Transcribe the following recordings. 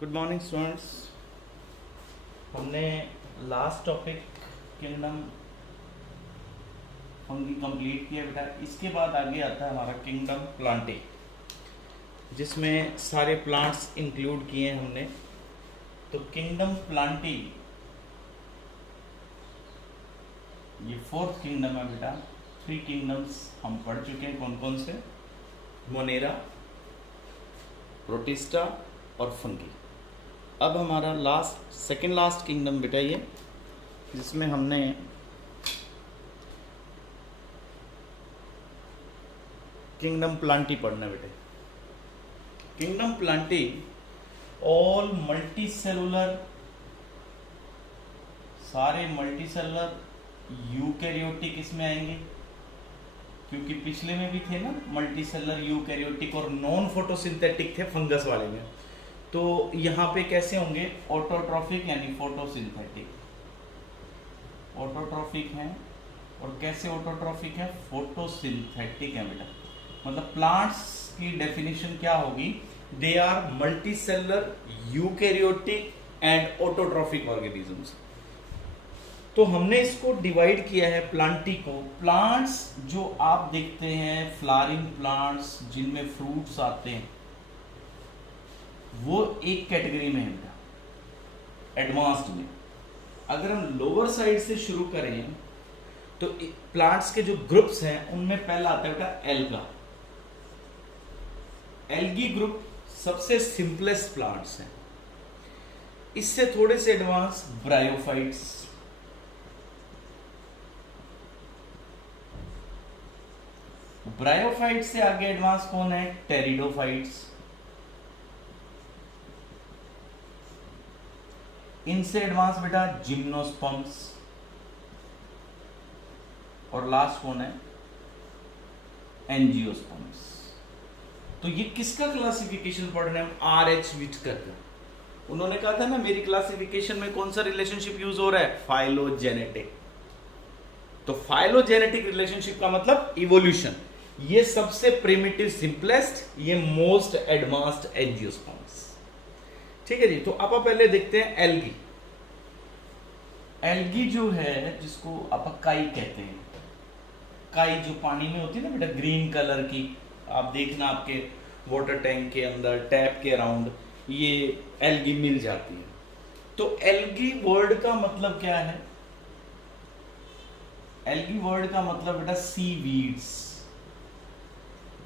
Good morning students. हमने last topic kingdom fungi complete किया बेटा। इसके बाद आगे आता है हमारा किंगडम प्लांटे, जिसमें सारे प्लांट्स इंक्लूड किए हैं हमने। तो किंगडम प्लांटे ये फोर्थ किंगडम है बेटा। 3 किंगडम्स हम पढ़ चुके हैं, कौन कौन से? मोनेरा, प्रोटिस्टा और फंगी। अब हमारा सेकंड लास्ट किंगडम बेटा ये, जिसमें हमने किंगडम प्लांटी पढ़ना बेटे। Kingdom Plantae all multi cellular, सारे मल्टी सेलुलर यूकैरियोटिक इसमें आएंगे, क्योंकि पिछले में भी थे ना मल्टी सेलुलर यूकैरियोटिक और नॉन फोटोसिंथेटिक थे फंगस वाले में। तो यहाँ पे कैसे होंगे? ऑटोट्रॉफिक यानी फोटोसिंथेटिक, ऑटोट्रॉफिक हैं। और कैसे ऑटोट्रॉफिक है? फोटोसिंथेटिक है बेटा। मतलब प्लांट्स की डेफिनेशन क्या होगी? They are multicellular eukaryotic and autotrophic organisms. तो हमने इसको डिवाइड किया है प्लांटी को। प्लांट्स जो आप देखते हैं फ्लावरिंग प्लांट्स जिनमें फ्रूट्स आते हैं, वो एक कैटेगरी में है बेटा, एडवांस्ड में। अगर हम लोअर साइड से शुरू करें तो प्लांट्स के जो ग्रुप्स हैं उनमें पहला आता है बेटा एल्गा। एल्गी ग्रुप सबसे सिंपलेस्ट प्लांट्स हैं। इससे थोड़े से एडवांस ब्रायोफाइट्स, ब्रायोफाइट्स से आगे एडवांस कौन है? टेरिडोफाइट्स। इनसे एडवांस बेटा जिम्नोस्पर्म्स। और लास्ट कौन है? एंजियोस्पर्म्स। तो ये किसका क्लासिफिकेशन पढ़ रहे हैं हम? आर.एच. विटकर का। उन्होंने कहा था ना मेरी क्लासिफिकेशन में कौन सा रिलेशनशिप यूज हो रहा है? फाइलोजेनेटिक। तो फाइलोजेनेटिक रिलेशनशिप का मतलब इवोल्यूशन। ये सबसे प्रिमिटिव सिंपलेस्ट, ये मोस्ट एडवांस्ड एंजियोस्पर्म्स। ठीक है जी। तो आप पहले देखते हैं एल्गी। एल्गी जो है, जिसको आप काई कहते हैं, काई जो पानी में होती है ना बेटा, ग्रीन कलर की, आप देखना आपके वाटर टैंक के अंदर, टैप के अराउंड ये एल्गी मिल जाती है। तो एल्गी वर्ड का मतलब क्या है? एल्गी वर्ड का मतलब बेटा सीवीड्स।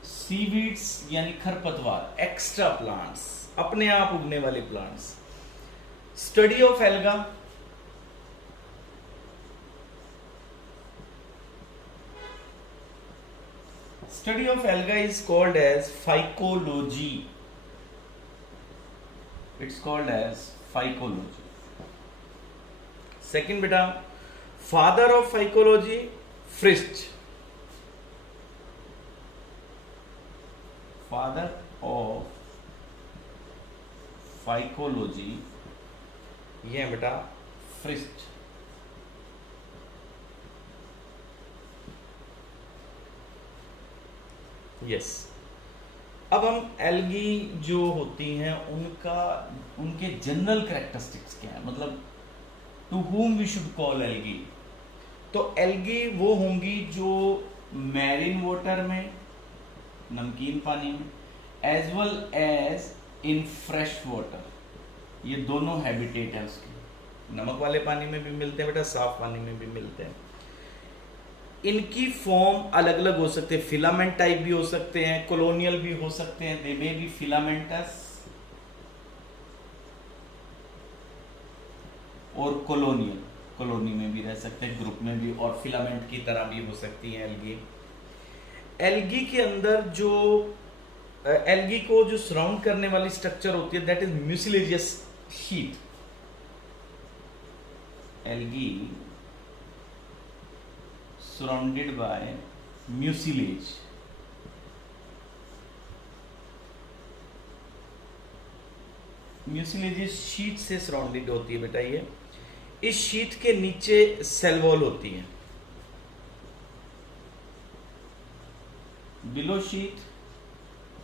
सीवीड्स यानी खरपतवार, एक्स्ट्रा प्लांट्स, अपने आप उगने वाले plants. Study of alga, study of alga is called as phycology. It's called as phycology. Second बेटा, father of phycology first. Father of phycology ये है बेटा फ्रिस्ट। यस। अब हम एल्गी जो होती हैं उनके जनरल कैरेक्टरिस्टिक्स क्या है, मतलब to whom we should call algae. तो एल्गी वो होंगी जो मैरीन वाटर में, नमकीन पानी में, as well as in fresh water, ये दोनों हैबिटेट है उसके। नमक वाले पानी में भी मिलते हैं बेटा, साफ पानी में भी मिलते हैं। इनकी फॉर्म अलग अलग हो सकते हैं, फिलामेंट टाइप भी हो सकते हैं, कॉलोनियल भी हो सकते हैं। दे मे बी फिलामेंटस और कॉलोनियल, कॉलोनी में भी रह सकते हैं, ग्रुप में भी, और फिलामेंट की तरह भी हो सकती है एल्गी। एल्गी के अंदर जो एल्गी को जो सराउंड करने वाली स्ट्रक्चर होती है, that is mucilaginous sheet. Algae surrounded by mucilage। Mucilaginous sheet से सराउंडेड होती है बेटा ये। इस शीट के नीचे सेल वॉल होती है। Below sheet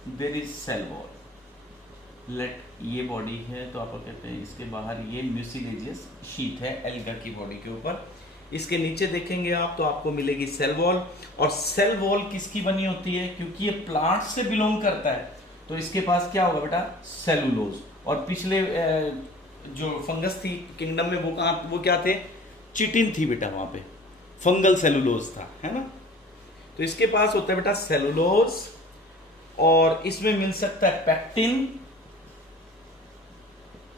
there is cell wall. Let ये बॉडी है तो आप कहते हैं इसके बाहर ये म्यूसिलेजियस शीट है एल्गा की बॉडी के ऊपर। इसके नीचे देखेंगे आप तो आपको मिलेगी सेल वॉल। और सेल वॉल किसकी बनी होती है? क्योंकि ये प्लांट से बिलोंग करता है तो इसके पास क्या होगा बेटा? सेलुलोज। और पिछले जो फंगस थी किंगडम में वो क्या थे? चिटिन थी बेटा, वहां पे फंगल सेलुलोज था, है ना। तो इसके पास होता है बेटा सेलुलोज, और इसमें मिल सकता है पैक्टिन,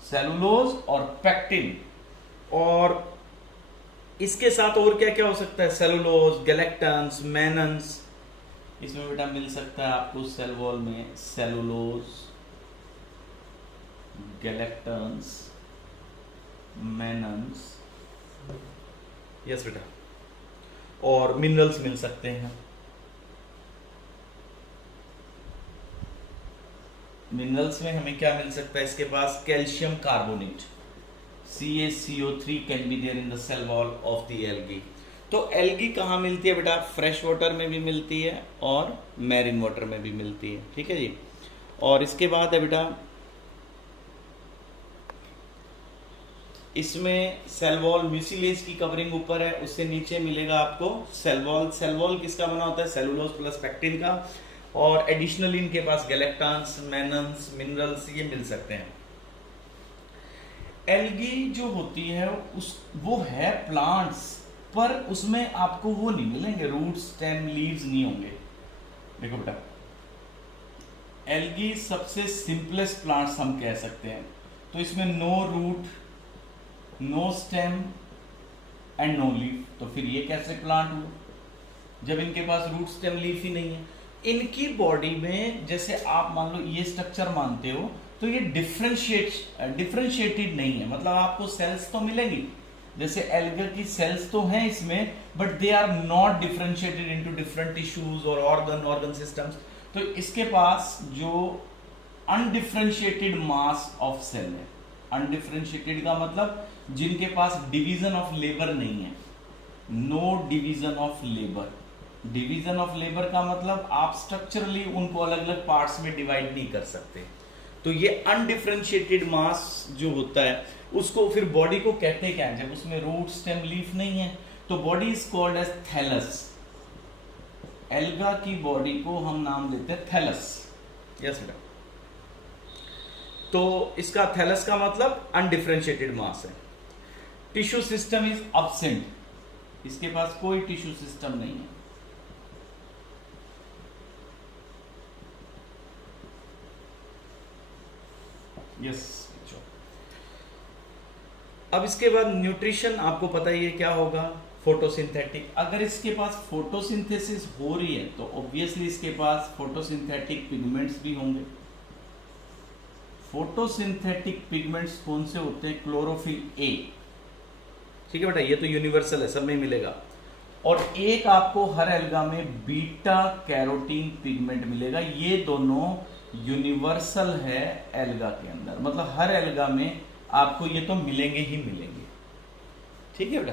सेलुलोज और पैक्टिन। और इसके साथ और क्या क्या हो सकता है? Cellulose, galactans, mannans. इसमें बेटा मिल सकता है आपको सेल वॉल में सेलुलोज, गैलेक्टन्स, मैनन्स, यस बेटा, और मिनरल्स मिल सकते हैं। मिनरल्स में हमें क्या मिल सकता है? इसके पास calcium carbonate, CaCO3 can be there in the cell wall of the algae. तो एल्गी कहाँ मिलती है बेटा? फ्रेश वाटर में भी मिलती है और मैरिन वाटर में भी मिलती है, ठीक है जी। और इसके बाद है बेटा इसमें सेल वॉल म्यूसिलेज की कवरिंग ऊपर है, उससे नीचे मिलेगा आपको सेल वॉल। सेल वॉल किसका बना होता है? सेलुलोज प्लस पैक्टिन का। और एडिशनली इनके पास गैलेक्टान्स, मैनन्स, मिनरल्स ये मिल सकते हैं। एल्गी जो होती है वो है प्लांट्स, पर उसमें आपको वो नहीं मिलेंगे, रूट, स्टेम, लीव्स नहीं होंगे। देखो बेटा, एल्गी सबसे सिंपलेस्ट प्लांट्स हम कह सकते हैं। तो इसमें no root, no stem and no leaf. तो फिर ये कैसे प्लांट हुआ जब इनके पास रूट, स्टेम, लीफ ही नहीं है? इनकी बॉडी में जैसे आप मान लो ये स्ट्रक्चर मानते हो तो ये डिफरेंशिएटेड नहीं है। मतलब आपको सेल्स तो मिलेंगी, जैसे एल्गा की सेल्स तो हैं इसमें, but they are not differentiated into different tissues और ऑर्गन सिस्टम्स। तो इसके पास जो अनडिफरेंशिएटेड मास ऑफ सेल है, अनडिफरेंशिएटेड का मतलब जिनके पास डिवीजन ऑफ लेबर नहीं है, no division of labour. Division of labour का मतलब आप स्ट्रक्चरली उनको अलग अलग पार्ट्स में डिवाइड नहीं कर सकते। तो ये अनडिफरेंशिएटेड मास जो होता है उसको फिर बॉडी को कहते क्या है? जब उसमें रूट, स्टेम, लीफ नहीं है तो body is called as thallus. Alga की बॉडी को हम नाम देते हैं थैलस। यस बेटा। तो इसका थैलस का मतलब अनडिफरेंशिएटेड मास है। टिश्यू सिस्टम इज अब्सेंट, इसके पास कोई टिश्यू सिस्टम नहीं है। यस। अब इसके बाद न्यूट्रिशन आपको पता ही है क्या होगा? फोटोसिंथेटिक। अगर इसके पास फोटोसिंथेसिस हो रही है तो ऑब्वियसली इसके पास फोटोसिंथेटिक पिगमेंट्स भी होंगे। फोटोसिंथेटिक पिगमेंट्स कौन से होते हैं? क्लोरोफिल ए, ठीक है बेटा, ये तो यूनिवर्सल है, सब में मिलेगा। और एक आपको हर एल्गा में बीटा कैरोटीन पिगमेंट मिलेगा। ये दोनों यूनिवर्सल है एल्गा के अंदर, मतलब हर एल्गा में आपको ये तो मिलेंगे ही मिलेंगे, ठीक है बेटा।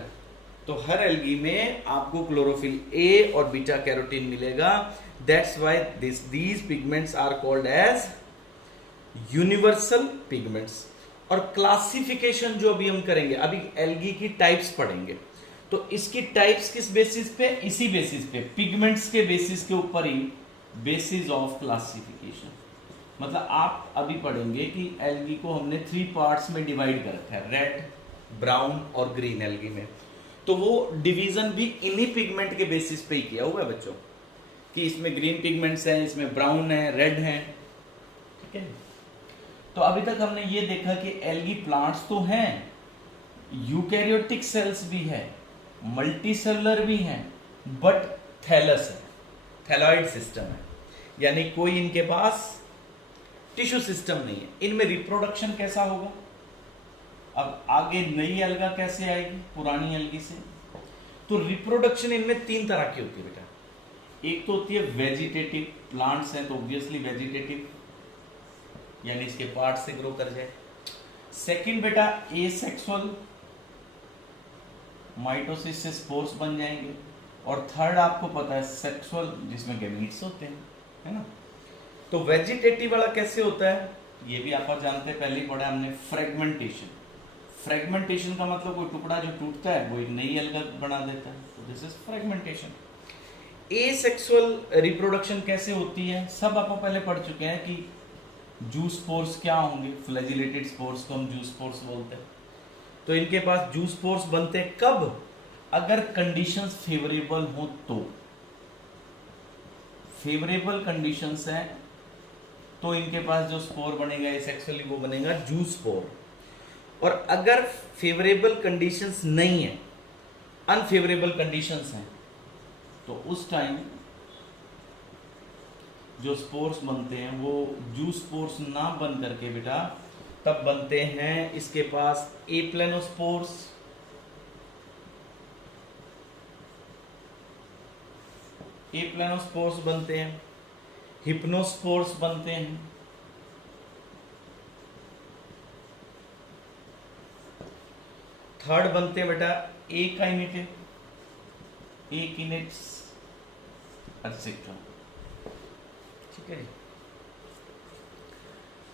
तो हर एल्गी में आपको क्लोरोफिल ए और बीटा कैरोटीन मिलेगा। That's why these pigments are called as universal pigments. और क्लासिफिकेशन जो अभी हम करेंगे, अभी एल्गी की टाइप्स पढ़ेंगे, तो इसकी टाइप्स किस बेसिस पे? इसी बेसिस पे, पिगमेंट्स के बेसिस के ऊपर ही बेसिस ऑफ क्लासिफिकेशन। मतलब आप अभी पढ़ेंगे कि एल्गी को हमने 3 पार्ट्स में डिवाइड कर रखा है, रेड, ब्राउन और ग्रीन एल्गी में। तो वो डिवीजन भी इन्हीं पिगमेंट के बेसिस पे ही किया हुआ है बच्चों, कि इसमें ग्रीन पिगमेंट्स हैं, इसमें ब्राउन है, रेड है, ठीक है। तो अभी तक हमने ये देखा कि एल्गी प्लांट्स तो हैं, यूकैरियोटिक सेल्स भी है, मल्टीसेलुलर भी हैं, बट थैलस है, थैलॉइड सिस्टम है, यानी कोई इनके पास टिश्यू सिस्टम नहीं है। इनमें रिप्रोडक्शन कैसा होगा? अब आगे नई एल्गा कैसे आएगी पुरानी एल्गी से? तो रिप्रोडक्शन इनमें 3 तरह की होती है बेटा। एक तो होती है वेजिटेटिव, प्लांट्स हैं तो ऑब्वियसली वेजिटेटिव, यानी इसके पार्ट से ग्रो कर जाए। सेकंड बेटा एसेक्सुअल, माइटोसिस से स्पोर्स बन जाएंगे। और थर्ड आपको पता है सेक्सुअल, जिसमें गैमीट्स होते हैं, है ना। तो वेजिटेटिव वाला कैसे होता है? ये भी आप जानते हैं, पहले ही पढ़ा हमने, फ्रेगमेंटेशन। फ्रेगमेंटेशन का मतलब कोई टुकड़ा जो टूटता है वो एक नई अलगा बना देता है, तो this is fragmentation. Asexual reproduction कैसे होती है, सब आप पहले पढ़ चुके हैं कि जू स्पोर्स क्या होंगे, फ्लैजिलेटेड स्पोर्स को हम जू स्पोर्स बोलते हैं। तो इनके पास जू स्पोर्स बनते हैं कब, अगर कंडीशंस फेवरेबल हो तो। फेवरेबल कंडीशंस हैं तो इनके पास जो स्पोर बनेगा एसेक्सुअली वो बनेगा जू स्पोर। और अगर फेवरेबल कंडीशंस नहीं है, अनफेवरेबल कंडीशंस हैं, तो उस टाइम जो स्पोर्स बनते हैं वो जू स्पोर्स ना बन करके बेटा तब बनते हैं इसके पास एप्लेनोस्पोर्स, एप्लेनोस्पोर्स बनते हैं, हिप्नोस्पोर्स बनते हैं, थर्ड बनते हैं बेटा एकाइनेटेड, एकिनेट्स एटसेट्रा। ठीक है,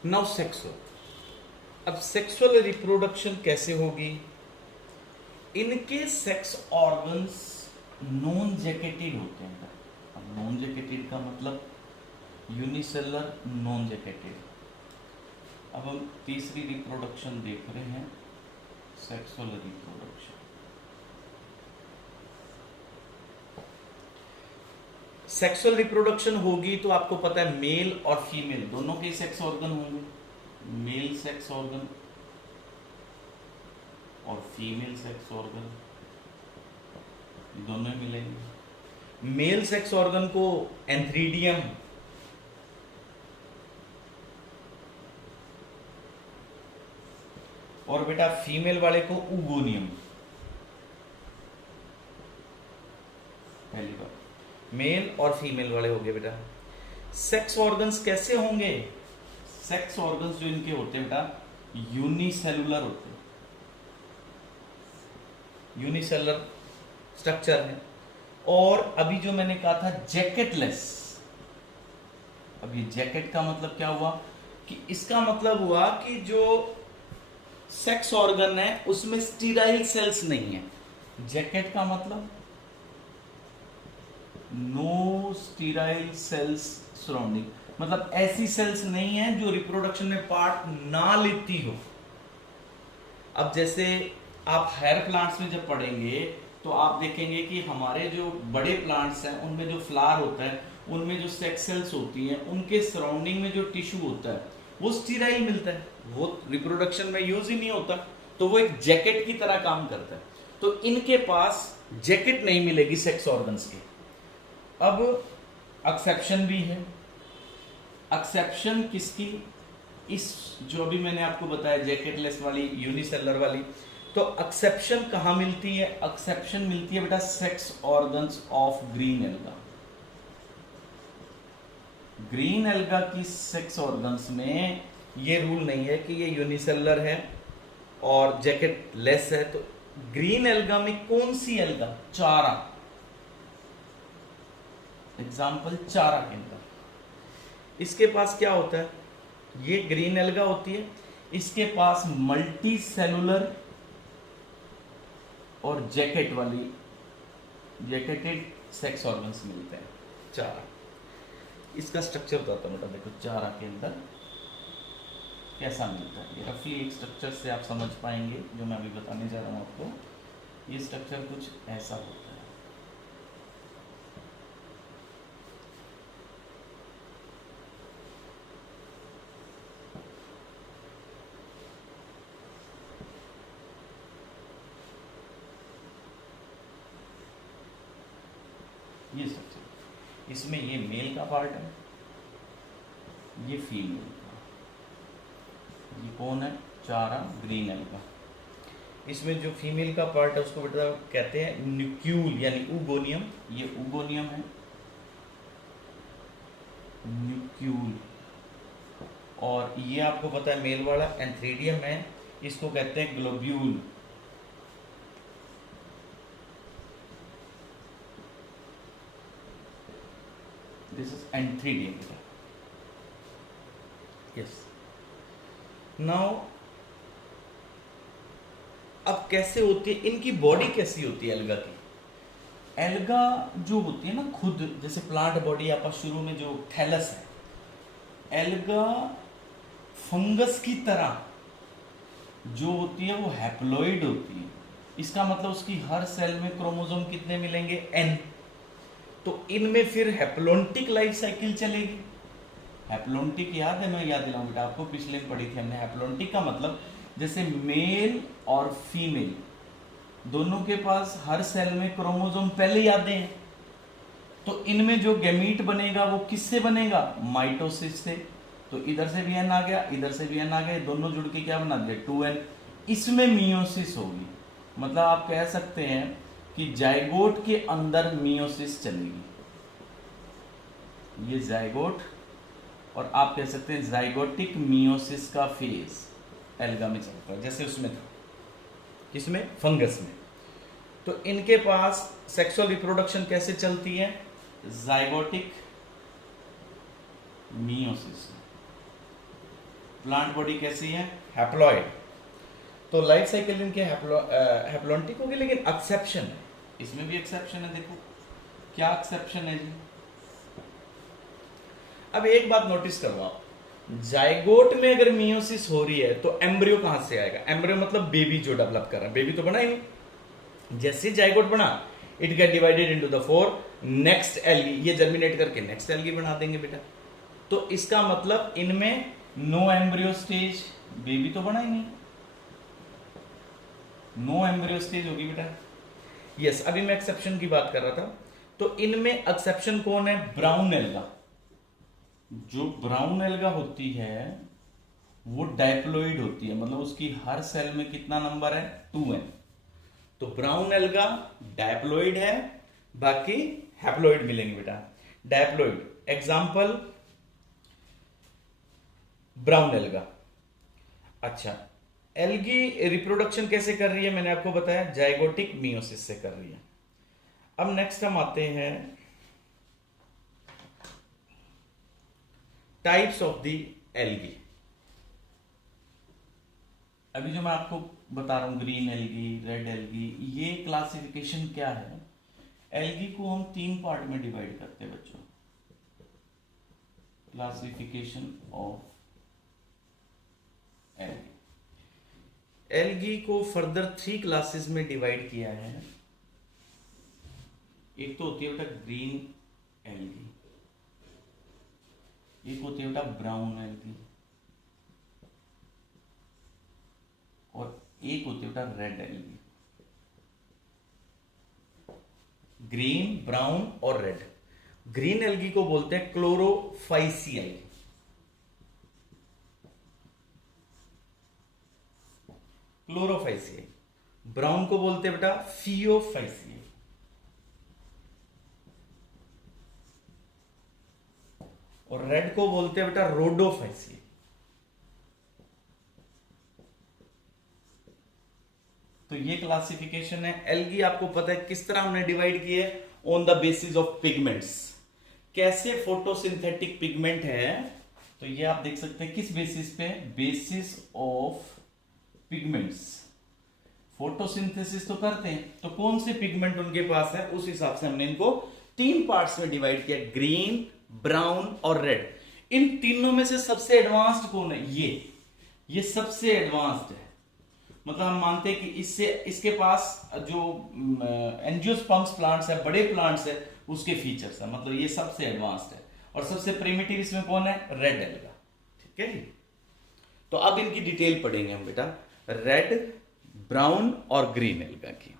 नाउ सेक्सुअल। अब सेक्सुअल रिप्रोडक्शन कैसे होगी, इनके सेक्स ऑर्गन्स नॉन जैकेटेड होते हैं। अब नॉन जैकेटेड का मतलब यूनिसेलर नॉन जैकेटेड। अब हम तीसरी रिप्रोडक्शन देख रहे हैं, सेक्सुअल रिप्रोडक्शन। सेक्सुअल रिप्रोडक्शन होगी तो आपको पता है मेल और फीमेल दोनों के सेक्स ऑर्गन होंगे, मेल सेक्स ऑर्गन और फीमेल सेक्स ऑर्गन दोनों मिलेंगे। मेल सेक्स ऑर्गन को एंथ्रीडियम, और बेटा फीमेल वाले को उगोनियम। पहली बात, मेल और फीमेल वाले हो गए बेटा। सेक्स ऑर्गन्स कैसे होंगे, सेक्स ऑर्गन्स जो इनके होते हैं बेटा यूनिसेलुलर होते हैं, यूनिसेलुलर स्ट्रक्चर है। और अभी जो मैंने कहा था जैकेटलेस, अब ये जैकेट का मतलब क्या हुआ कि इसका मतलब हुआ कि जो सेक्स ऑर्गन है उसमें स्टीराइल सेल्स नहीं है। जैकेट का मतलब नो स्टीराइल सेल्स सराउंडिंग, मतलब ऐसी सेल्स नहीं है जो रिप्रोडक्शन में पार्ट ना लेती हो। अब जैसे आप हेयर प्लांट्स में जब पढ़ेंगे तो आप देखेंगे कि हमारे जो बड़े प्लांट्स हैं उनमें जो फ्लावर होता है उनमें जो सेक्स सेल्स होती हैं उनके सराउंडिंग में जो टिश्यू होता है वो स्टीराइल मिलता है, वो रिप्रोडक्शन में यूज ही नहीं होता, तो वो एक जैकेट की तरह काम करता है। तो इनके पास जैकेट नहीं मिलेगी सेक्स ऑर्गन्स के। अब एक्सेप्शन भी है, एक्सेप्शन किसकी, इस जो भी मैंने आपको बताया जैकेटलेस वाली यूनिसेलर वाली, तो एक्सेप्शन कहां मिलती है, एक्सेप्शन मिलती है बेटा sex organs of green alga. Green alga की सेक्स ऑर्गन्स में ये रूल नहीं है कि ये यूनिसेलर है और जैकेट लेस है। तो ग्रीन एल्गा में कौन सी एल्गा, चारा, एग्जाम्पल चारा के अंदर इसके पास क्या होता है, ये ग्रीन एल्गा होती है, इसके पास मल्टी सेलुलर और जैकेट वाली जैकेटेड सेक्स ऑर्गन्स मिलते हैं। चारा, इसका स्ट्रक्चर बताता हूं बेटा, देखो चारा के अंदर कैसा मिलता है। ये रफली एक स्ट्रक्चर से आप समझ पाएंगे जो मैं अभी बताने जा रहा हूं आपको। ये स्ट्रक्चर कुछ ऐसा होता है। ये स्ट्रक्चर, इसमें ये मेल का पार्ट है, ये फीमेल का, ये कौन है, चारा ग्रीन एल्गा। इसमें जो फीमेल का पार्ट है उसको बेटा कहते हैं न्यूक्यूल यानी उगोनियम, ये उगोनियम है, न्यूक्यूल। और ये आपको पता है मेल वाला एंथ्रीडियम है, इसको कहते हैं globule. This is antheridium. Yes, now अब कैसे होती है इनकी बॉडी, कैसी होती है एल्गा की? एल्गा जो होती है ना खुद, जैसे प्लांट बॉडी आपका शुरू में जो थैलस है, एल्गा फंगस की तरह जो होती है वो हैप्लॉइड होती है। इसका मतलब उसकी हर सेल में क्रोमोसोम कितने मिलेंगे? एन। तो इनमें फिर हैप्लोन्टिक लाइफ साइकिल चलेगी। हैप्लोन्टिक याद है? मैं याद दिलाऊं बेटा आपको, पिछले में पढ़ी थी हमने। हैप्लोन्टिक का मतलब जैसे मेल और फीमेल दोनों के पास हर सेल में क्रोमोसोम पहले ही आते हैं, तो इनमें जो गैमीट बनेगा वो किससे बनेगा? माइटोसिस से। तो इधर से भी एन आ गया, इधर से भी एन आ गया, दोनों जुड़ के क्या बना दिया? 2n। इसमें मियोसिस होगी, मतलब आप कह सकते हैं कि जाइगोट के अंदर मियोसिस चलेगी। ये जाइगोट, और आप कह सकते हैं जाइगोटिक मियोसिस का फेज एल्गा में चलता है, जैसे उसमें था। किसमें? फंगस में। तो इनके पास सेक्सुअल रिप्रोडक्शन कैसे चलती है? Zygotic meiosis. प्लांट बॉडी कैसी है? हैप्लॉइड। तो लाइफ साइकिल इनके हैप्लोन्टिक होगी, लेकिन एक्सेप्शन है, इसमें भी एक्सेप्शन है। देखो क्या एक्सेप्शन है जी। अब एक बात नोटिस करो आप, जाइगोट में अगर मियोसिस हो रही है तो एम्ब्रियो कहां से आएगा? एम्ब्रियो मतलब बेबी जो डेवलप कर रहा है, बेबी तो बना ही नहीं। जैसे जाइगोट बना, it get divided into the 4 next algae, ये जर्मिनेट करके नेक्स्ट एल्गी बना देंगे बेटा। तो इसका मतलब इनमें नो एम्ब्रियो स्टेज, बेबी तो बना ही नहीं, नो एम्ब्रियो स्टेज होगी बेटा। यस, अभी मैं एक्सेप्शन की बात कर रहा था। तो इनमें एक्सेप्शन कौन है? Brown alga. जो ब्राउन एल्गा होती है वो डायप्लॉइड होती है, मतलब उसकी हर सेल में कितना नंबर है? 2n। तो ब्राउन एल्गा डायप्लॉइड है, बाकी हैप्लॉइड मिलेंगे बेटा। Diploid example brown alga. अच्छा, एल्गी रिप्रोडक्शन कैसे कर रही है? मैंने आपको बताया जाइगोटिक मियोसिस से कर रही है। अब नेक्स्ट हम आते हैं टाइप्स ऑफ द एल्गी। अभी जो मैं आपको बता रहा हूं, ग्रीन एल्गी, रेड एल्गी, ये क्लासिफिकेशन क्या है? एल्गी को हम 3 पार्ट में डिवाइड करते हैं बच्चों। क्लासिफिकेशन ऑफ एल्गी, एल्गी को फर्दर 3 क्लासेस में डिवाइड किया है। एक तो होती है बेटा ग्रीन एल्गी, एक होती है बेटा ब्राउन एल्गी, और एक होती है बेटा रेड एल्गी। ग्रीन, ब्राउन और रेड। ग्रीन एल्गी को बोलते हैं क्लोरोफाइसियाई, क्लोरोफाइसियाई। ब्राउन को बोलते हैं बेटा फियोफाइसियाई, और रेड को बोलते हैं बेटा रोडोफाइसियाई। तो ये क्लासिफिकेशन है। एल्गी आपको पता है किस तरह हमने डिवाइड किए? On the basis of pigments. कैसे? फोटोसिंथेटिक पिगमेंट है, तो ये आप देख सकते हैं किस बेसिस पे? Basis of pigments. फोटोसिंथेसिस तो करते हैं, तो कौन से पिगमेंट उनके पास है उस हिसाब से हमने इनको 3 पार्ट्स में डिवाइड किया, ग्रीन, ब्राउन और रेड। इन तीनों में से सबसे एडवांस्ड कौन है? ये सबसे एडवांस्ड है। मतलब हम मानते हैं कि इससे इसके पास जो एंजियोस्पर्म्स प्लांट्स है, बड़े प्लांट्स है, उसके फीचर्स है, मतलब ये सबसे एडवांस्ड है। और सबसे प्रिमिटिव इसमें कौन है? Red alga. ठीक है जी। तो अब इनकी डिटेल पढ़ेंगे हम बेटा, रेड, ब्राउन और ग्रीन एल्गा की।